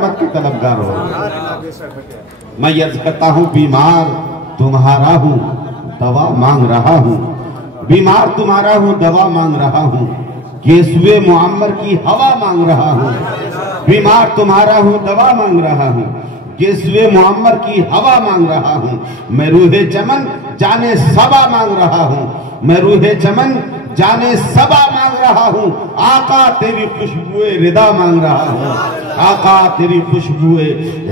रहमत के तलबगार हो। मैं अर्ज करता हूँ बीमार तुम्हारा हूँ दवा मांग रहा हूँ, बीमार तुम्हारा हूँ दवा मांग रहा हूँ, गेसुए मुअम्मर की हवा मांग रहा हूँ। बीमार तुम्हारा हूँ दवा मांग रहा हूँ, गेसुए मुअम्मर की हवा मांग रहा हूँ। मैं रूहे चमन जाने सबा मांग रहा हूँ, मैं रूहे चमन जाने सबा मांग रहा हूँ। आका तेरी खुशबुए रिदा मांग रहा हूँ, आका तेरी खुशबुए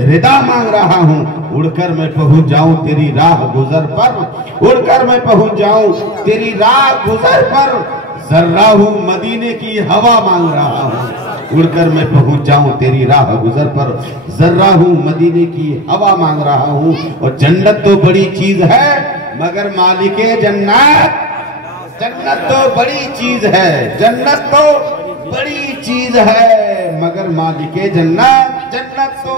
रिदा मांग रहा हूँ। उड़कर मैं पहुंच जाऊं तेरी राह गुजर पर, उड़कर मैं पहुंच जाऊं तेरी राह गुजर पर। जर्रा हूँ मदीने की हवा मांग रहा हूँ, उड़कर मैं पहुंच जाऊं तेरी राह गुजर पर। जर्रा हूँ मदीने की हवा मांग रहा हूँ। और जन्नत तो बड़ी चीज है मगर मालिके जन्नत, जन्नत तो बड़ी चीज है, जन्नत तो बड़ी चीज है मगर मालिके जन्नत, जन्नत तो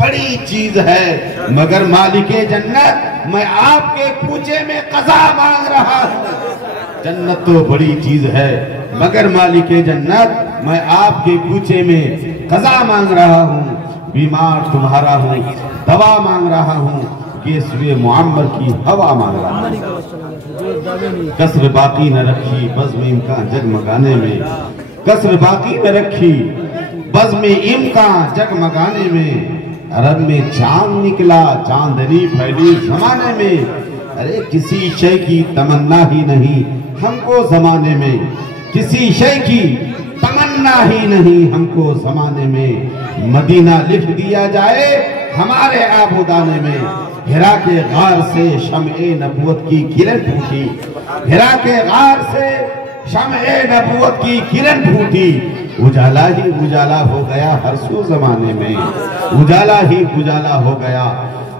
बड़ी चीज है मगर मालिके जन्नत। मैं आपके पूछे में कज़ा मांग रहा हूँ। जन्नत तो बड़ी चीज है मगर मालिके जन्नत, मैं आपके पूछे में कज़ा मांग रहा हूँ। बीमार तुम्हारा हूँ दवा मांग रहा हूँ, गेसुए मुअम्मर की हवा मांग रहा हूँ। कसर बाकी न रखी बज़्म इम्कान जगमगाने में, कसर बाकी न रखी बज़्म इम्कान जगमगाने में। अरब में चांद निकला चांदनी फैली जमाने में। अरे किसी शय की तमन्ना ही नहीं हमको जमाने में, किसी शय की तमन्ना ही नहीं हमको जमाने में। मदीना लिख दिया जाए हमारे आबोदाने में। हिरा के गार से शम्ए नबूवत की किरण फूटी, हिरा के गार से शम्ए नबूवत की किरण फूटी। उजाला ही उजाला हो गया हर सू जमाने में, उजाला ही उजाला हो गया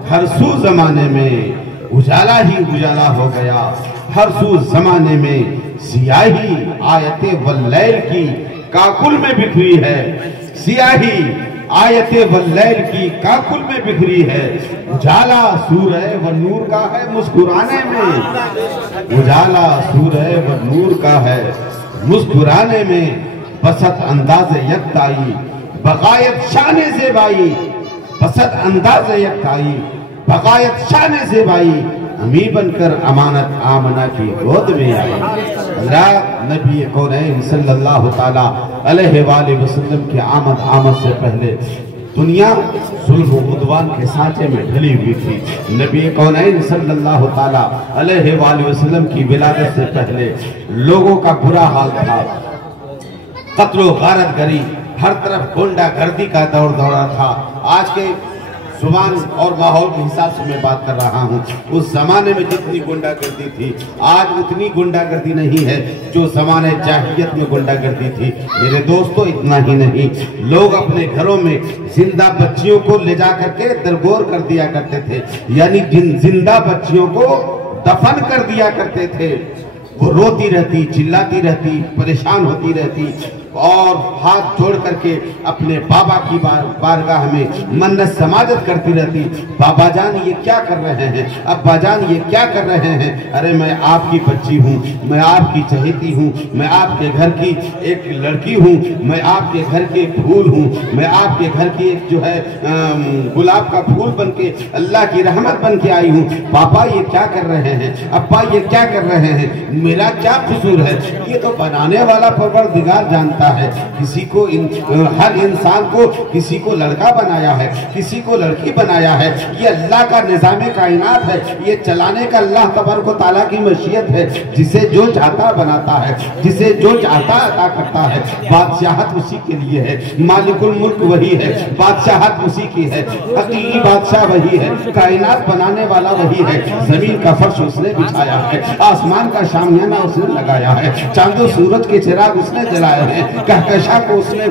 हर सू जमाने में। उजाला ही उजाला हो गया हर सू जमाने में। सियाही आयते वल्लैल की काकुल में बिखरी है, सियाही आयते वल्लैल की काकुल में बिखरी है। उजाला सूरह व नूर का है मुस्कुराने में, उजाला सूरह व नूर का है मुस्कुराने में। बसत अंदाज़ यकताई बगायत शाने ज़ेबाई, बसत अंदाज़ यकताई बगायत शाने ज़ेबाई। अमी बनकर अमानत आमना की गोद में आई। नबी कौनैन सल्लल्लाहु ताला अलैहि वसल्लम की आमद से पहले दुनिया जुल्म उद्वान के सांचे में ढली हुई थी। नबी कौनैन सल्लल्लाहु ताला अलैहि वसल्लम की विलादत से पहले लोगों का बुरा हाल था, कत्ल गारत गरी, हर तरफ गुंडागर्दी का दौर दौरा था। आज के जुबान और माहौल के हिसाब से मैं बात कर रहा हूँ। उस जमाने में जितनी गुंडागर्दी थी आज उतनी गुंडागर्दी नहीं है जो जमाने जाहिलियत में गुंडागर्दी थी। मेरे दोस्तों इतना ही नहीं, लोग अपने घरों में जिंदा बच्चियों को ले जा करके दरगोर कर दिया करते थे, यानी जिंदा बच्चियों को दफन कर दिया करते थे। वो रोती रहती, चिल्लाती रहती, परेशान होती रहती और हाथ जोड़ करके अपने बाबा की बारगाह में मन्नत समाजत करती रहती। बाबा जान ये क्या कर रहे हैं, अब्बा जान ये क्या कर रहे हैं। अरे मैं आपकी बच्ची हूँ, मैं आपकी चहेती हूँ, मैं आपके घर की एक लड़की हूँ, मैं आपके घर की एक फूल हूँ, मैं आपके घर की एक जो है गुलाब का फूल बन के अल्लाह की रहमत बन के आई हूँ। पापा ये क्या कर रहे हैं, अब्बा ये क्या कर रहे हैं, मेरा क्या कसूर है। ये तो बनाने वाला परवरदिगार जानता है। किसी को हर इंसान को किसी को लड़का बनाया है, किसी को लड़की बनाया है। ये अल्लाह का निज़ाम कायनात है, ये चलाने का अल्लाह तबारक व तआला की मशीयत है। जिसे जो चाहता बनाता है, जिसे जो चाहता अता करता है। बादशाहत उसी के लिए है, मालिकुल मुल्क वही है, बादशाहत उसी की है, हकीकी बादशाह वही है, कायनात बनाने वाला वही है। जमीन का फर्श उसने बिछाया है, आसमान का शामियाना उसने लगाया है, चांदो सूरज के चिराग उसने जलाए हैं, कहकशा को उसने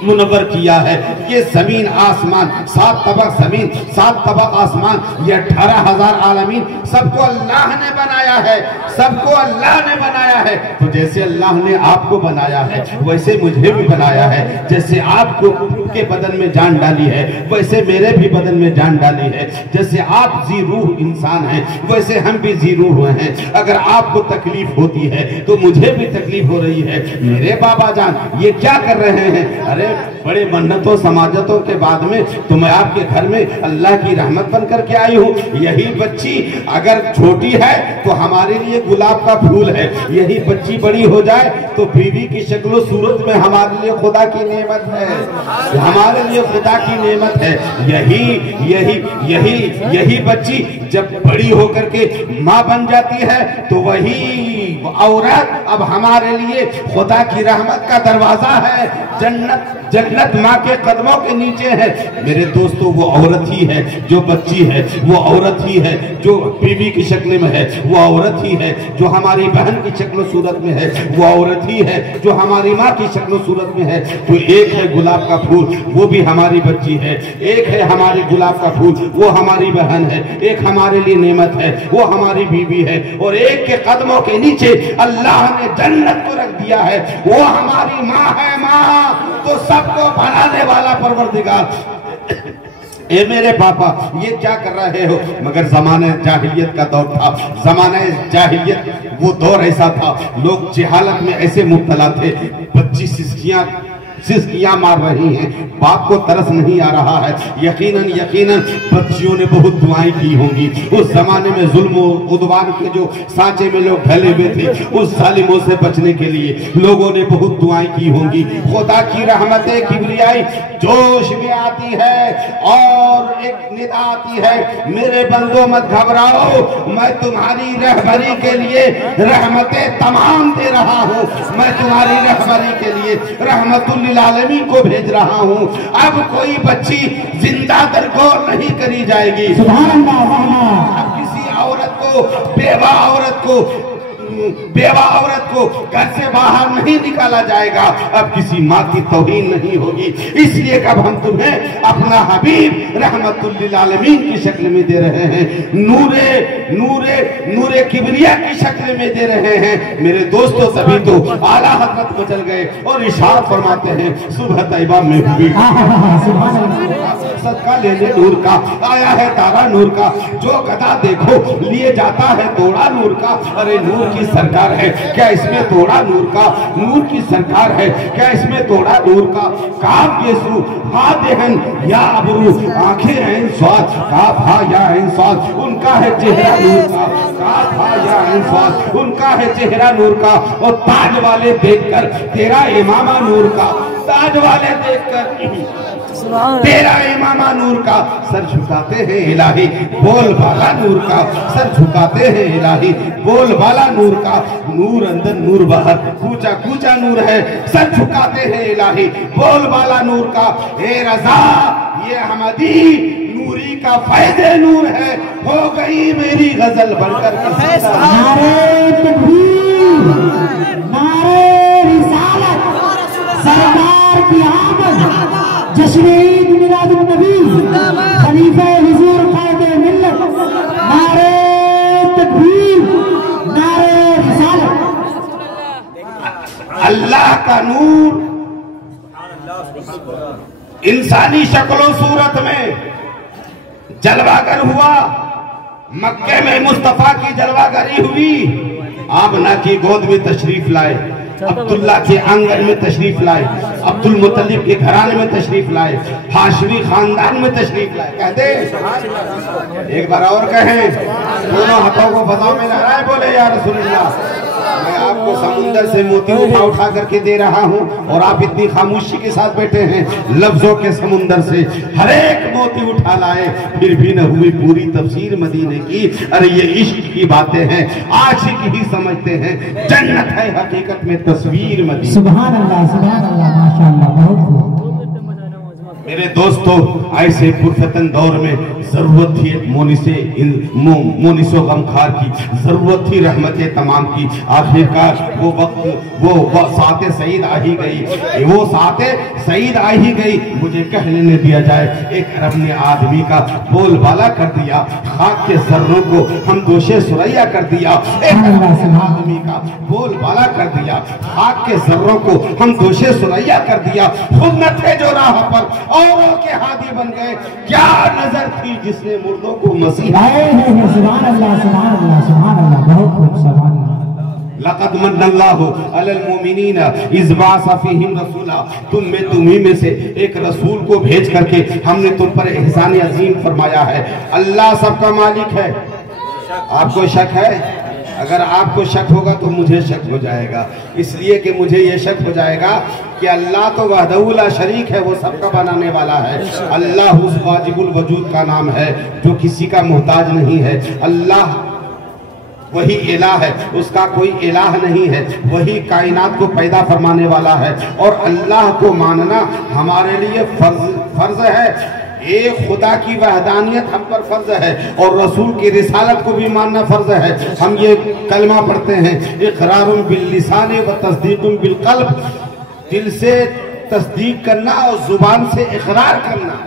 मुनव्वर किया है। ये जमीन आसमान, 7 तबक जमीन, 7 तबक आसमान, ये 18,000 आलमीन सबको अल्लाह ने बनाया है, सबको अल्लाह ने बनाया है। तो जैसे अल्लाह ने आपको बनाया है वैसे मुझे भी बनाया है। जैसे आपको के बदन में जान डाली है वैसे मेरे भी बदन में जान डाली है। जैसे आप जी रूह इंसान हैं वैसे हम भी जी रूह हैं। अगर आपको तकलीफ होती है तो मुझे भी तकलीफ हो रही है। मेरे बाबा जान ये क्या कर रहे हैं, अरे बड़े मन्नतों समाजतों के बाद में तो मैं आपके घर में अल्लाह की रहमत बन करके आई हूँ। यही बच्ची अगर छोटी है तो हमारे लिए गुलाब का फूल है, यही बच्ची बड़ी हो जाए तो बीवी की शक्लो सूरत में हमारे लिए खुदा की नेमत है, हमारे लिए खुदा की नेमत है। यही बच्ची जब बड़ी होकर के माँ बन जाती है तो वही औरत अब हमारे लिए खुदा की रहमत का दरवाजा है। जन्नत माँ के कदमों के नीचे है। मेरे दोस्तों, वो औरत ही है जो बच्ची है, वो औरत ही है जो बीवी की शक्ल में है, वो औरत ही है जो हमारी बहन की शक्ल सूरत में है, वो औरत ही है जो हमारी माँ की शक्ल सूरत में है। तो एक है गुलाब का फूल, वो भी हमारी बच्ची है, एक है हमारे गुलाब का फूल, वो हमारी बहन है, एक हमारे लिए नेमत है, वो हमारी बीवी है, और एक के कदमों के नीचे अल्लाह ने जन्नत को रख दिया है, वो हमारी माँ है। माँ तो सबको बनाने वाला परवरदिगार। ए मेरे पापा, ये क्या कर रहे हो? मगर जमाने जाहिलियत का दौर था, जमाने जाहिलियत वो दौर ऐसा था, लोग जहालत में ऐसे मुब्तला थे। बच्ची सिसकियां मार रही हैं, बाप को तरस नहीं आ रहा है। यकीनन बच्चियों ने बहुत दुआएं की होंगी। उस जमाने में जुल्म उद्वान के जो सांचे में लोग ढले हुए थे, उस जालिमों से बचने के लिए लोगों ने बहुत दुआएं की होंगी। खुदा की रहमतें किबरियाई जोश में आती है और एक निदा आती है, मेरे बंदो मत घबराओ, मैं तुम्हारी रहबरी के लिए रहमतें तमाम दे रहा हूँ, मैं तुम्हारी रहबरी के लिए रहमतुल लिल आलमीन को भेज रहा हूँ। अब कोई बच्ची जिंदा दरगोर नहीं करी जाएगी। सुभान अल्लाह। अब किसी औरत को, बेवा औरत को घर से बाहर नहीं निकाला जाएगा। अब किसी माँ की तौहीन नहीं होगी। इसलिए कब हम तुम्हें अपना हबीब रहमतुल लिल आलमीन की शक्ल में दे रहे हैं, नूरे किबरिया की शक्ल में दे रहे हैं। मेरे दोस्तों, तभी तो आला हजरत मचल गए और इशारा फरमाते हैं, सुबह तैयबा में हुई सदका ले ले नूर का, आया है तारा नूर का, जो गदा देखो लिए जाता है तोड़ा नूर का। अरे नूर की सरकार है क्या इसमें तोड़ा नूर का? नूर की सरकार है क्या इसमें तोड़ा नूर का? काफ येसु हा देहन या अबरू, आंखें हैं स्वाद, काफ हा या हैं स्वाद, उनका है चेहरा नूर का, काफ हा या हैं स्वाद, उनका है चेहरा नूर का। और ताज वाले देखकर तेरा इमामा नूर का, ताज वाले देखकर तेरा इमामा नूर का, सर झुकाते हैं इलाही बोल वाला नूर का, सर झुकाते हैं इलाही बोल वाला नूर का। नूर अंदर नूर बाहर, कूचा कूचा नूर है, सर झुकाते हैं इलाही बोल वाला नूर का। ए रजा ये अहमदी नूरी का फैज़े नूर है, हो गई मेरी गजल बनकर नारे तकबीर, नारे रिसालत, सरकार की आमद, जश्न ईद मिलादुन नबी, खलीफा हुजूर कायदे मिल्लत, नारे तकबीर, नारे रिसालत। अल्लाह का नूर इंसानी शक्लों सूरत में जलवागर हुआ। मक्के में मुस्तफा की जलवागरी हुई। आमना की गोद में तशरीफ लाए, अब्दुल्ला के आंगन में तशरीफ लाए, अब्दुल मुत्तलिब के घराने में तशरीफ लाए, हाशमी खानदान में तशरीफ लाए। कहते एक बार और कहें, दोनों हाथों को बजाओ में लहराए, बोले या रसूलल्लाह। मैं आपको समुंदर से मोती उठा करके दे रहा हूँ और आप इतनी खामोशी के साथ बैठे हैं। लफ्जों के समुंदर से हर एक मोती उठा लाए, फिर भी न हुई पूरी तफसीर मदीने की। अरे ये इश्क की बातें हैं, आशिक ही समझते हैं, जन्नत है हकीकत में तस्वीर मदीने। सुभान अल्लाह, सुभान अल्लाह, माशाअल्लाह, बहुत खूब। मेरे दोस्तों, ऐसे पुरफतन दौर में जरूरत थी एक मोनिसो गमखार की, जरूरत थी रहमतें तमाम की। आखिरकार वो वक्त, वो साते सईद आ ही गई, वो साते सईद आ ही गई। मुझे कह लेने दिया जाए, एक अरब ने आदमी का बोलबाला कर दिया, खाक के जर्रों को हम दोषे सुरैया कर दिया। एक आदमी का बोलबाला कर दिया, खाक के जर्रों को हम दोषे सुरैया कर दिया। खुद न थे जो राह पर औरों के हादी बन गए। क्या नजर थी जिसने मुर्दों को मसीहा। सुभान अल्लाह, सुभान अल्लाह, सुभान अल्लाह, बहुत खूब, सुभान अल्लाह। लक़द मन्नल्लाहु अलल मुमिनीना इज़ बअसा फ़ीहिम रसूला, तुम्ही में से एक रसूल को भेज करके हमने तुम पर एहसान अजीम फरमाया है। अल्लाह सबका मालिक है। आपको शक है? अगर आपको शक होगा तो मुझे शक हो जाएगा, इसलिए कि मुझे ये शक हो जाएगा कि अल्लाह तो वहदहू ला शरीक है, वो सबका बनाने वाला है। अल्लाह उस वाजिबुल वजूद का नाम है जो किसी का मोहताज नहीं है। अल्लाह वही इलाह है, उसका कोई इलाह नहीं है। वही कायनात को पैदा फरमाने वाला है और अल्लाह को मानना हमारे लिए फर्ज है। एक खुदा की वहदानियत हम पर फर्ज है और रसूल की रिसालत को भी मानना फर्ज है। हम ये कलमा पढ़ते हैं, इक़रारुन बिल लिसान व तस्दीकुन बिल क़ल्ब, दिल से तस्दीक करना और जुबान से इकरार करना,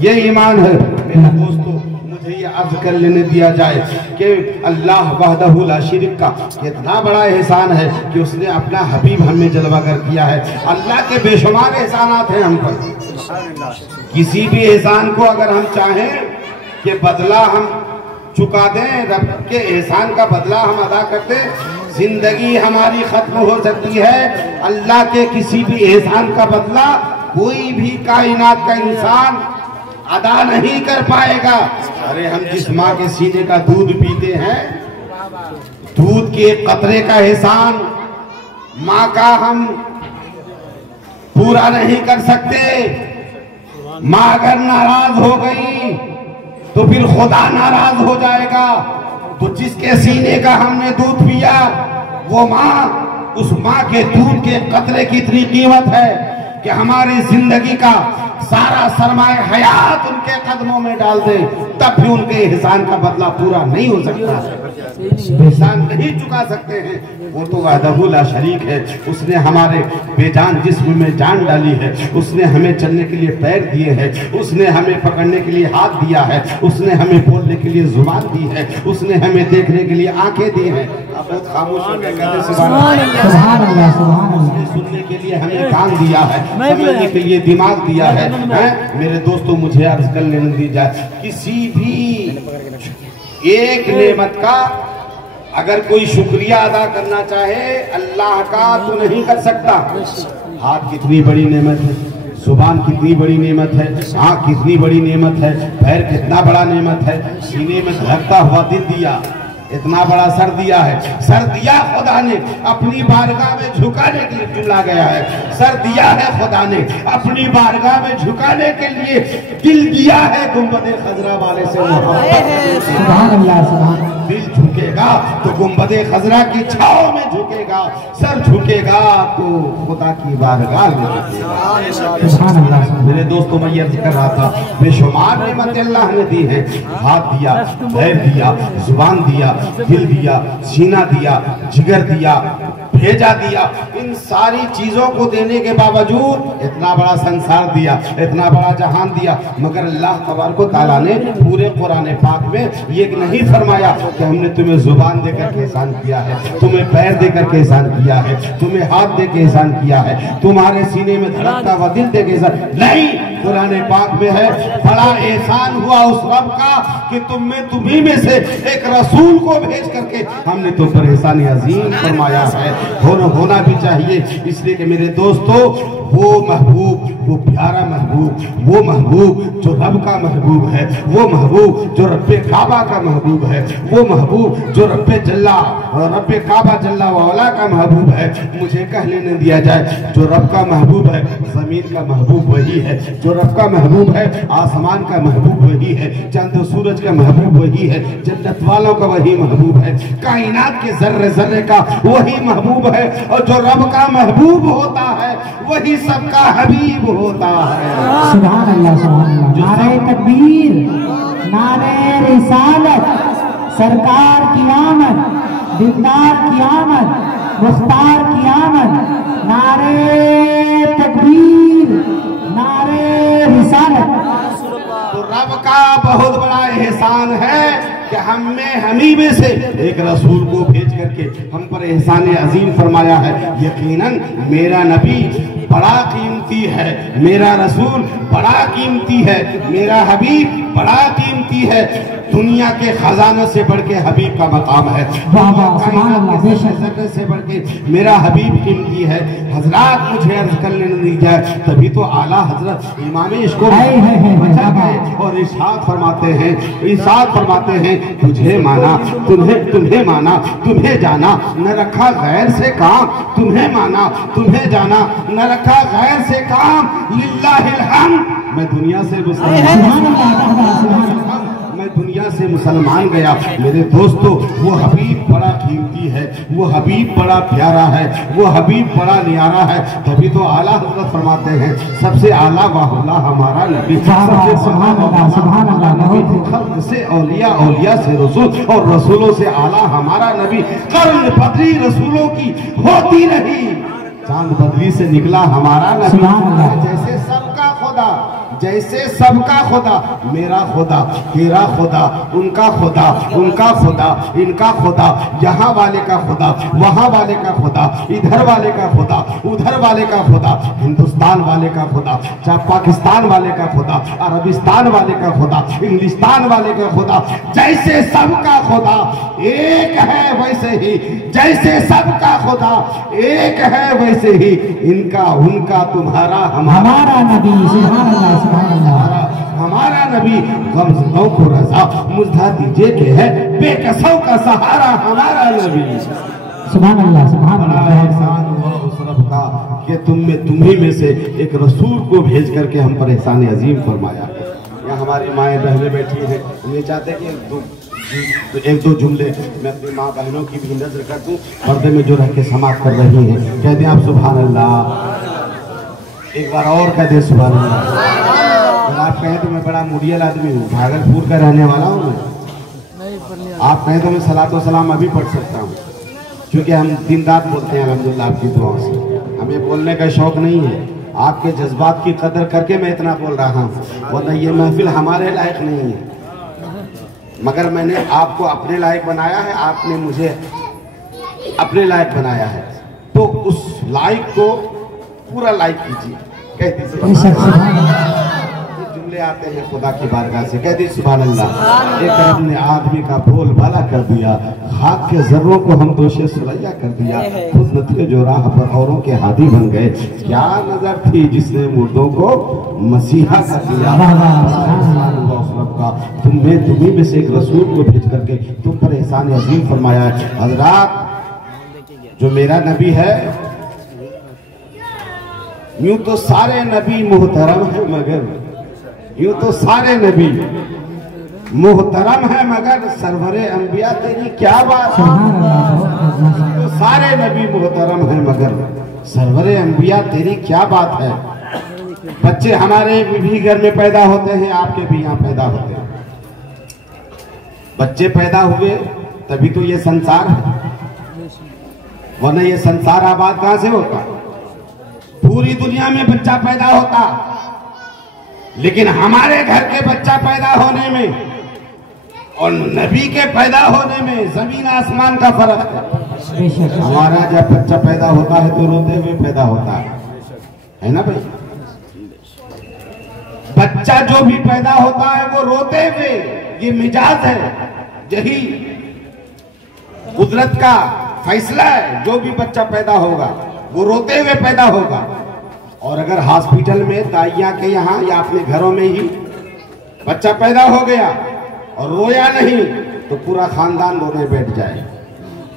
ये ईमान है। मेरे दोस्तों, मुझे ये अर्ज कर लेने दिया जाए कि अल्लाह वहदहू ला शरीक का इतना बड़ा एहसान है कि उसने अपना हबीब हमें जलवागर किया है। अल्लाह के बेशुमार एहसानात हैं हम पर। किसी भी एहसान को अगर हम चाहें कि बदला हम चुका दें, रब के एहसान का बदला हम अदा करते, जिंदगी हमारी खत्म हो सकती है। अल्लाह के किसी भी एहसान का बदला कोई भी कायनात का इंसान अदा नहीं कर पाएगा। अरे हम जिस माँ के सीने का दूध पीते हैं, दूध के कतरे का एहसान माँ का हम पूरा नहीं कर सकते। माँ अगर नाराज हो गई तो फिर खुदा नाराज हो जाएगा। तो जिसके सीने का हमने दूध पिया वो माँ, उस माँ के दूध के कतरे की इतनी कीमत है कि हमारी जिंदगी का सारा सरमाए हयात उनके कदमों में डाल दे, तब भी उनके एहसान का बदला पूरा नहीं हो सकता, एहसान नहीं चुका सकते हैं। वो तो वहदहू ला शरीक है। उसने हमारे बेजान जिस्म में जान डाली है, उसने हमें चलने के लिए पैर दिए हैं, उसने हमें पकड़ने के लिए हाथ दिया है, उसने हमें बोलने के लिए जुबान दी है, उसने हमें देखने के लिए आंखें दी हैं। आप बहुत खामोश हो गए, कहते सुभान अल्लाह, सुभान अल्लाह। उसने सुनने के लिए हमें कान दिया है, समझने के लिए दिमाग दिया है। मेरे दोस्तों, मुझे अर्ज कर लेने दी जाए, किसी भी एक नेमत का अगर कोई शुक्रिया अदा करना चाहे अल्लाह का तो नहीं कर सकता। हाथ कितनी बड़ी नेमत है, जुबान कितनी बड़ी नेमत है, आँख कितनी बड़ी नेमत है, पैर कितना बड़ा नेमत है, सीने में धड़कता हुआ दिल दिया, इतना बड़ा सर दिया है। सर दिया खुदा ने अपनी बारगाह में झुकाने के लिए, जुमला गया है, सर दिया है खुदा ने अपनी बारगाह में झुकाने के लिए, दिल दिया है गुंबदे खजरा वाले से मोहब्बत। सुभान अल्लाह, सुभान। दिल झुकेगा तो गुंबदे खजरा की छाओं में झुकेगा, सर झुकेगा तो खुदा की बारगाह में झुकेगा। सुभान अल्लाह। मेरे दोस्तों, मैं ये अर्ज कर रहा था, बेशुमार नेमत अल्लाह ने दी है। हाथ दिया, पैर दिया, जुबान दिया, दिल दिया, सीना दिया, जिगर दिया, भेजा दिया। इन सारी चीजों को देने के बावजूद इतना बड़ा संसार दिया, इतना बड़ा जहान दिया, मगर अल्लाह तबारक व तआला ने पूरे कुरान पाक में ये नहीं फरमाया कि हमने तुम्हें जुबान देकर के एहसान किया है, तुम्हें पैर देकर के एहसान किया है, तुम्हें हाथ दे के एहसान किया है, तुम्हारे सीने में धड़कता हुआ दिल दे के एहसान नहीं। कुरान पाक में है, बड़ा एहसान हुआ उस रब का कि तुम्ही में से एक रसूल को भेज करके हमने तुम पर एहसान अजीम फरमाया है। होना भी चाहिए, इसलिए कि मेरे दोस्तों, वो महबूब, वो प्यारा महबूब, वो महबूब जो रब का महबूब है, वो महबूब जो रब्बे काबा का महबूब है, वो महबूब जो रब्बे काबा जल्ला वाला का महबूब है। मुझे कह लेने दिया जाए, जो रब का महबूब है जमीन का महबूब वही है, जो रब का महबूब है आसमान का महबूब वही है, चंद सूरज का महबूब वही है, जन्नत वालों का वही महबूब है, कायनात के जर्रे जर्रे का वही महबूब है। और जो रब का महबूब होता है वही सबका हबीब होता है। सुभान अल्लाह, सुभान अल्लाह। नारे तकबीर, नारे रिसालत, सरकार की आमद, दिलदार की आमद, मुख्तार की आमद। नारे तकबीर, नारे रिसालत। तो रब का बहुत बड़ा एहसान है कि हमी में से एक रसूल को भेज करके हम पर एहसान अजीम फरमाया है। यकीनन मेरा नबी बड़ा कीमती है, मेरा रसूल बड़ा कीमती है, मेरा हबीब बड़ा कीमती है। दुनिया के खजाने से बढ़ के हबीब का मकाम है, से बढ़ के मेरा हबीब कीमती है। हजरात मुझे अर्ज करने नहीं जाए, तभी तो आला हजरत इमाम इसको और इरशाद फरमाते हैं तुझे माना तुम्हें माना तुम्हें जाना, न रखा गैर से काम, तुम्हें माना तुम्हें जाना, न रखा गैर से काम। लिल्लाहिल हम्द। मैं दुनिया से मुसलमान गया। मेरे दोस्तों, वो हबीब बड़ा कीमती है, वो हबीब बड़ा प्यारा है, वो हबीब बड़ा नियारा है। तभी तो आला हजरत फरमाते हैं सबसे आला वाहुल्ला हमारा नबी, खल्क से औलिया, औलिया से रसूल और रसूलों से आला हमारा नबी। कर्न बदरी रसूलों की होती रही, चांद बदली से निकला हमारा नबी। जैसे सबका खुदा मेरा खुदा, तेरा खुदा, उनका खुदा, इनका खुदा, यहाँ वाले का खुदा, वहाँ वाले का खुदा, इधर वाले का खुदा, उधर वाले का खुदा, हिंदुस्तान वाले का खुदा, चाहे पाकिस्तान वाले का खुदा, अरबिस्तान वाले का खुदा, इंग्लिस्तान वाले का खुदा। जैसे सबका खुदा एक है वैसे ही, जैसे सबका खुदा एक है वैसे ही, इनका उनका तुम्हारा हमारा नबी, हमारा नबी गमज़दों को रज़ा मुझा दीजिए कि है बेकसों का सहारा हमारा नबी। सुभान अल्लाह, सुभान अल्लाह। बड़ा एहसान हुआ उस रब का कि तुम्ही में से एक रसूल को भेज करके हम पर एहसान अजीम फरमाया। यहाँ हमारी माएँ बहनें बैठी हैं, ये चाहते कि एक दो जुमले मैं अपनी माँ बहनों की भी नजर कर दूँ, पर्दे में जो रह के समाप्त कर रही हैं। कह दें आप सुभान अल्लाह, एक बार और कह दे सुभान अल्लाह। आप कहें तो मैं बड़ा मुड़ियल आदमी हूँ, भागलपुर का रहने वाला हूँ मैं। आप कहें तो मैं सलातो सलाम अभी पढ़ सकता हूँ, क्योंकि हम दिन रात बोलते हैं अल्हम्दुलिल्लाह आपकी दुआओं से। हमें बोलने का शौक नहीं है, आपके जज्बात की कदर करके मैं इतना बोल रहा हूँ, वरना ये महफिल हमारे लायक नहीं है। मगर मैंने आपको अपने लायक बनाया है, आपने मुझे अपने लायक बनाया है, तो उस लायक को पूरा लायक कीजिए। कहती जुमले आते हैं खुदा की बारगाह से, कहती सुभान अल्लाह। एक रब ने आदमी का बोल बाला कर दिया, खाक के जर्रों को हम दोषे सुरैया कर दिया, खुद न थे जो राह पर औरों के हादी बन गए। क्या नजर थी जिसने मुर्दों को मसीहा कर दिया। तुम्ही में से एक रसूल को भेज करके तुम पर एहसान अजीम फरमाया है। हजरात, जो मेरा नबी है, यूं तो सारे नबी मुहतरम है, मगर यूं तो सारे नबी मुहतरम है, मगर सरवरे अंबिया तेरी क्या बात है। तो सारे नबी मुहतरम है, मगर सरवरे अंबिया तेरी क्या बात है। बच्चे हमारे भी घर में पैदा होते हैं, आपके भी यहाँ पैदा होते हैं। बच्चे पैदा हुए तभी तो ये संसार है, वरना ये संसार आबाद कहां से होता। पूरी दुनिया में बच्चा पैदा होता, लेकिन हमारे घर के बच्चा पैदा होने में और नबी के पैदा होने में जमीन आसमान का फर्क है। हमारा जब बच्चा पैदा होता है तो रोते हुए पैदा होता है ना भाई। बच्चा जो भी पैदा होता है वो रोते हुए, ये मिजाज है, यही कुदरत का फैसला है। जो भी बच्चा पैदा होगा वो रोते हुए पैदा होगा। और अगर हॉस्पिटल में दाइया के यहाँ या अपने घरों में ही बच्चा पैदा हो गया और रोया नहीं तो पूरा खानदान रोने बैठ जाए।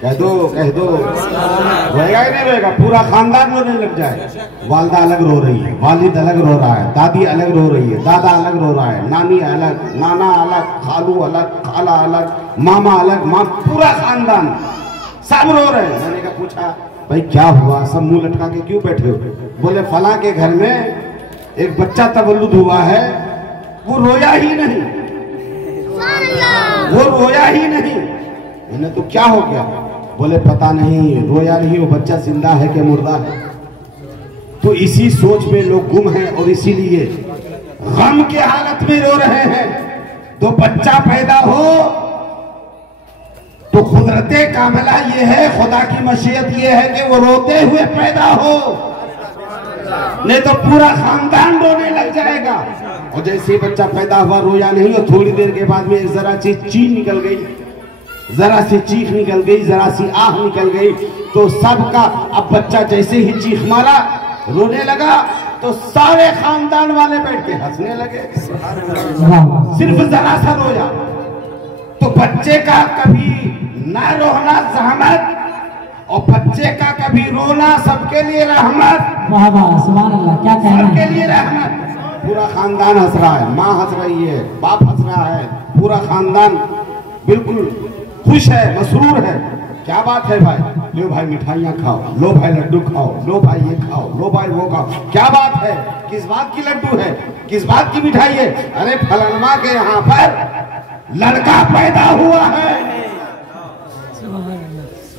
कह दो रोएगा ही नहीं रोएगा, पूरा खानदान रोने लग जाए। वालदा अलग रो रही है, वालिद अलग रो रहा है, दादी अलग रो रही है, दादा अलग रो रहा है, नानी अलग, नाना अलग, खालू अलग, खाला अलग, मामा अलग, पूरा खानदान सब रो रहे हैं। मैंने कहा पूछा भाई क्या हुआ, सब मुंह लटका के क्यों बैठे हो। बोले फला के घर में एक बच्चा तवल्लुद हुआ है, वो रोया ही नहीं, वो रोया ही नहीं। मैंने तो क्या हो गया। बोले पता नहीं, रोया नहीं, वो बच्चा जिंदा है कि मुर्दा है। तो इसी सोच में लोग गुम हैं और इसीलिए गम के हालत में रो रहे हैं। तो बच्चा पैदा हो तो कुदरते कामिला ये है, खुदा की मशीयत ये है कि वो रोते हुए पैदा हो। नहीं तो पूरा खानदान रोने लग जाएगा। और जैसे ही बच्चा पैदा हुआ रोया नहीं, और थोड़ी देर के बाद में एक जरा सी चीख निकल गई, जरा सी चीख निकल गई, जरा सी आह निकल गई, तो सबका अब बच्चा जैसे ही चीख मारा रोने लगा तो सारे खानदान वाले बैठ के हंसने लगे। सिर्फ जरा सा रोया तो बच्चे का कभी ना रोना जहमत, और बच्चे का कभी रोना सबके लिए रहमत। वाह वाह, सुभान अल्लाह, क्या कहना है। सबके लिए रहमत। पूरा खानदान हंस रहा है, माँ हंस रही है, बाप हंस रहा है, पूरा खानदान बिल्कुल खुश है, मसरूर है। क्या बात है भाई, लो भाई मिठाइयाँ खाओ, लो भाई लड्डू खाओ, लो भाई ये खाओ, लो भाई वो खाओ। क्या बात है, किस बात की लड्डू है, किस बात की मिठाई है? अरे फलानमा के यहाँ पर लड़का पैदा हुआ है,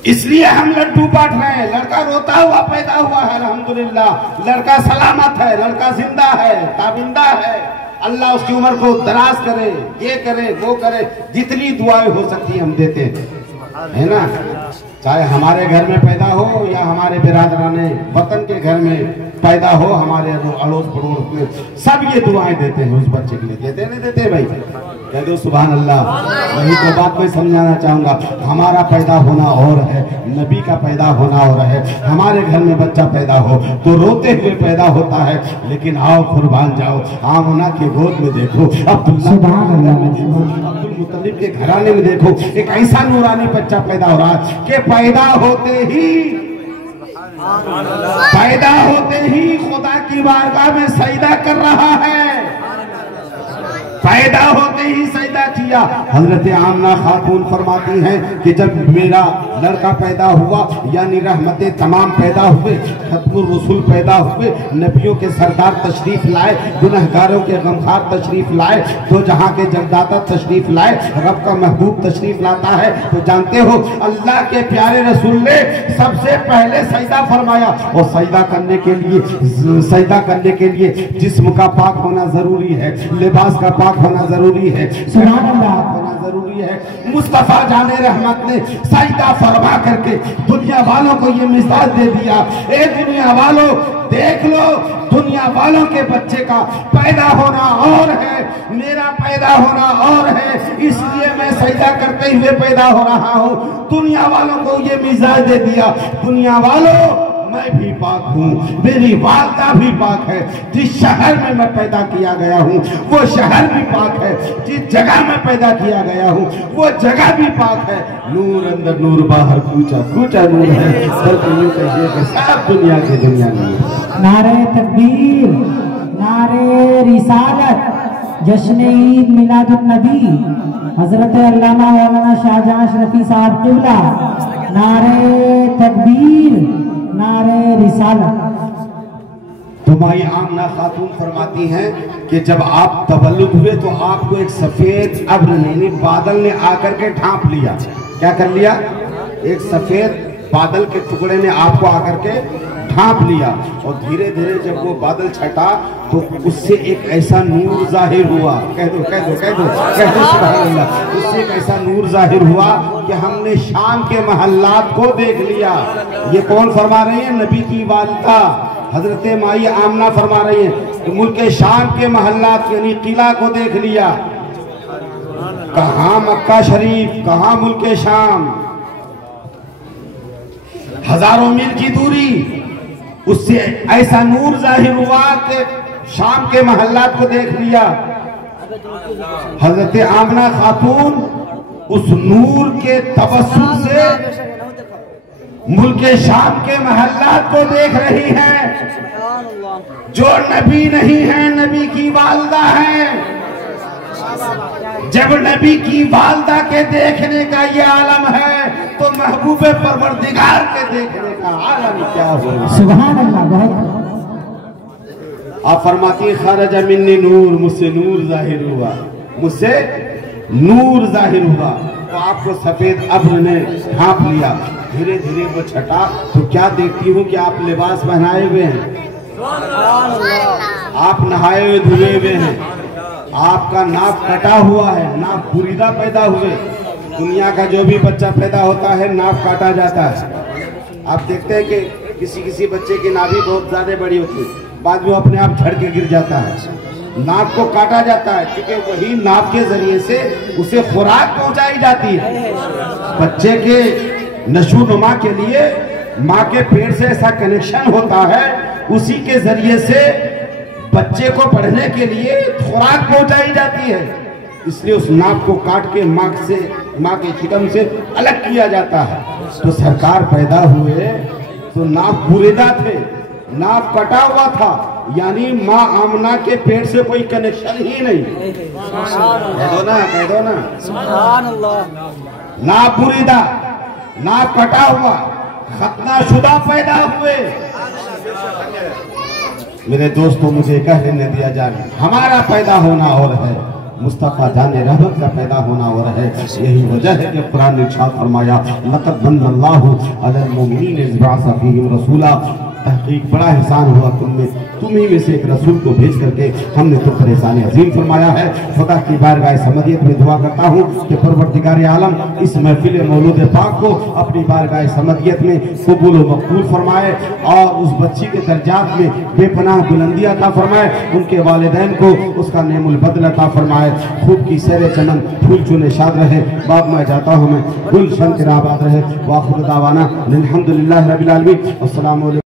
इसलिए हम लड्डू बांट रहे हैं। लड़का रोता हुआ पैदा हुआ है, अल्हम्दुलिल्लाह। लड़का सलामत है, लड़का जिंदा है, ताबिंदा है। अल्लाह उसकी उम्र को दराज करे, ये करे, वो करे, जितनी दुआएं हो सकती हम देते हैं, है ना। चाहे हमारे घर में पैदा हो या हमारे बिरादराने वतन के घर में पैदा हो, हमारे अड़ोस पड़ोस में, सब ये दुआएं देते हैं उस बच्चे के लिए। देते नहीं देते भाई? कह दो सुभान अल्लाह। वही तो बात मैं समझाना चाहूंगा। हमारा पैदा होना और है, नबी का पैदा होना और है। हमारे घर में बच्चा पैदा हो तो रोते हुए पैदा होता है, लेकिन आओ कुर्बान जाओ, आमना के गोद में देखो, अब्दुल मुत्तलिब के घराने में देखो, एक ऐसा नूरानी बच्चा पैदा हो रहा है कि पैदा होते ही खुदा की बारगाह में सजदा कर रहा है। पैदा होते ही सजदा किया। हजरत आमना खातून फरमाती हैं कि जब मेरा लड़का पैदा हुआ, यानी रहमतें तमाम पैदा हुए, खत्मुर रसूल पैदा हुए, नबियों के सरदार तशरीफ लाए, गुनहगारों के गमखार तशरीफ लाए, तो जहाँ के जगदाता तशरीफ लाए, रब का महबूब तशरीफ लाता है, तो जानते हो अल्लाह के प्यारे रसूल ने सबसे पहले सजदा फरमाया। और सजदा करने के लिए जिस्म का पाक होना जरूरी है, लिबास का पाक होना जरूरी है, होना जरूरी है। मुस्तफा जाने रहमत ने सजदा फरमा करके दुनिया वालों को ये मिसाल दे दिया, ए दुनिया वालों देख लो, दुनिया वालों के बच्चे का पैदा होना और है, मेरा पैदा होना और है, इसलिए मैं सजदा करते हुए पैदा हो रहा हूँ। दुनिया वालों को ये मिसाल दे दिया, दुनिया वालों मैं भी पाक हूँ, मेरी वालदा भी पाक है, जिस शहर में मैं पैदा किया गया हूँ वो शहर भी पाक है, जिस जगह में पैदा किया गया हूँ वो जगह भी पाक है। नूर अंदर नूर बाहर कूचा कूचा नूर है, बल्कि यूं कहिए कि सब दुनिया की दुनिया में। नारे तकबीर, नारे रिसालत, जश्न ईद मिलादुन नबी, हजरत अल्लामा मौलाना शाहजहां शरीफी साहब किबला। नारे तकबीर, नारे रिसालत। तो माई आमना खातून फरमाती हैं कि जब आप तवल्लुद हुए तो आपको एक सफेद अब्र यानी बादल ने आकर के ढांप लिया। क्या कर लिया? एक सफेद बादल के टुकड़े ने आपको आकर के ढांप लिया, और धीरे धीरे जब वो बादल छटा तो उससे एक ऐसा नूर जाहिर हुआ। कह दो कह दो कह दो कह दो सुभान अल्लाह। उससे एक ऐसा नूर जाहिर हुआ कि हमने शाम के महल्लात को देख लिया। ये कौन फरमा रही है? नबी की वालिदा हजरत माई आमना फरमा रही है, मुल्क शाम के महल्लात यानी किला को देख लिया। कहाँ मक्का शरीफ, कहाँ मुल्क शाम, हजारों मील की दूरी, उससे ऐसा नूर जाहिर हुआ कि शाम के महल्लात को देख लिया। हजरत आमना खातून उस नूर के तबस्सुम से मुल्क शाम के महल्लात को देख रही हैं। जो नबी नहीं है, नबी की वालदा है। जब नबी की वालदा के देखने का ये आलम है तो महबूबे परवरदिगार के देखने का आलम क्या होगा? सुभान अल्लाह। आप फरमाती खरज मिन्नी नूर, मुझसे नूर जाहिर हुआ, मुझसे नूर जाहिर हुआ। तो आपको सफेद अब्र ने ढांप लिया, धीरे धीरे वो छटा। तो क्या देखती हूँ कि आप लिबास पहनाए हुए हैं, आप नहाए हुए धुले हुए हैं, आपका नाक कटा हुआ है, नाक बुरीदा पैदा हुए। दुनिया का जो भी बच्चा पैदा होता है नाक काटा जाता है। आप देखते हैं कि किसी किसी बच्चे की नाभि बहुत ज्यादा बड़ी होती है, बाद में अपने आप झड़ के गिर जाता है। नाक को काटा जाता है क्योंकि वही नाक के जरिए से उसे खुराक पहुंचाई जाती है। बच्चे के नशोनुमा के लिए माँ के पेट से ऐसा कनेक्शन होता है, उसी के जरिए से बच्चे को पढ़ने के लिए खुराक पहुंचाई जाती है। इसलिए उस नाक को काट के माँ के शिकम से अलग किया जाता है। तो सरकार पैदा हुए तो नाक बुरेदा थे, नाक कटा हुआ था, यानी माँ आमना के पेट से कोई कनेक्शन ही नहीं। कह दो ना सुभान अल्लाह। नाक बुरीदा, नाक कटा हुआ, खतना शुदा पैदा हुए। मेरे दोस्तों, मुझे कह लेने दिया जाए, हमारा पैदा होना और है, मुस्तफा जाने रहमत का पैदा होना और है। यही वजह है कि कुरान ने इरशाद फरमाया, लक़द मन्नल्लाहु अलल मुमिनीन इज़ बअसा फ़ीहिम रसूला, तहकीक बड़ा एहसान हुआ तुम्ही में से एक रसूल को भेज करके हमने तो परेशानी अजीम फरमाया है। खुदा की बारगाह समदियत में दुआ करता हूँ कि परवरदिगार आलम इस महफिल मौलूद पाक को अपनी बारगाह समदियत में कबूल व मकबूल फरमाए और उस बच्ची के दर्जात में बेपनाह बुलंदी अता फरमाए, उनके वालिदैन को उसका नेमुल बदल अता फरमाए, खूब की सैर चमन फूल चुने शाद रहे। बाप मैं जाता हूँ, मैं गुलशन के आबाद रहे। वाखिर दावाना अल्हम्दुलिल्लाहि रब्बिल आलमीन। अस्सलामु अलैकुम।